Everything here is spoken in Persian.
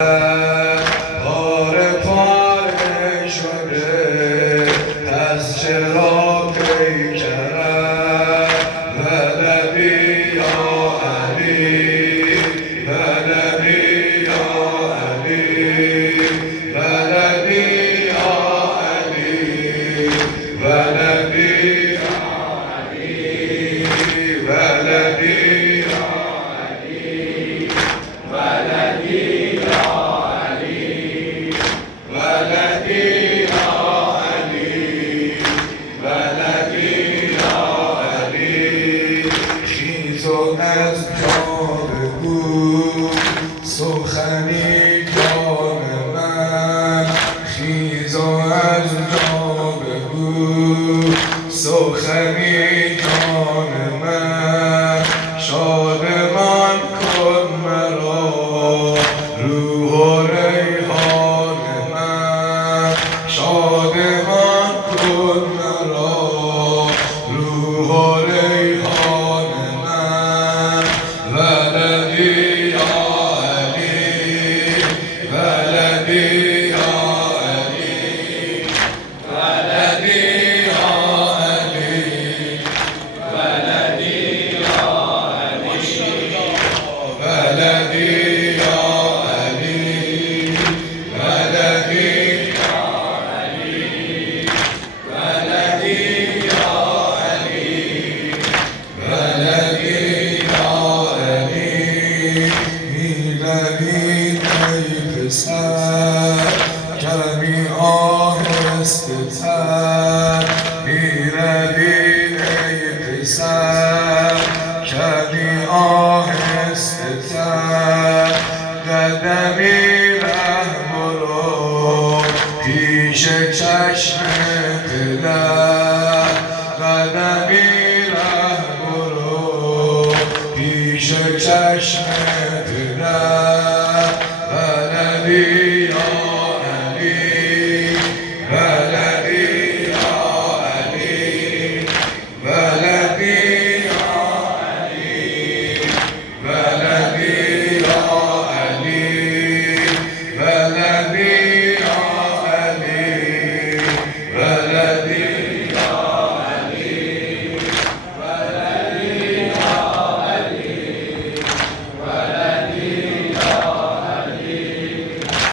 پاره پاره شده از چرا پیکرم ولبی یا علی ولبی یا علی ولبی یا علی ولبی یا علی ولبی یا علی ولبی از جا بگو سخنی جان من خیز از جا بگو سخنی جان من شادمان کن مرا روح و ریحان من شادمان کن مرا روح و ریحان ولدي يا علي ولدي يا علي ولدي يا علي ولدي يا علي ولدي يا علي ولدي يا علي ولدي يا علي ولدي میروید ای پسر کمی آهسته تر میروید ای پسر کمی آهسته تر قدمی ره برو پیش چشم پدر قدمی ره برو پیش چشم پدر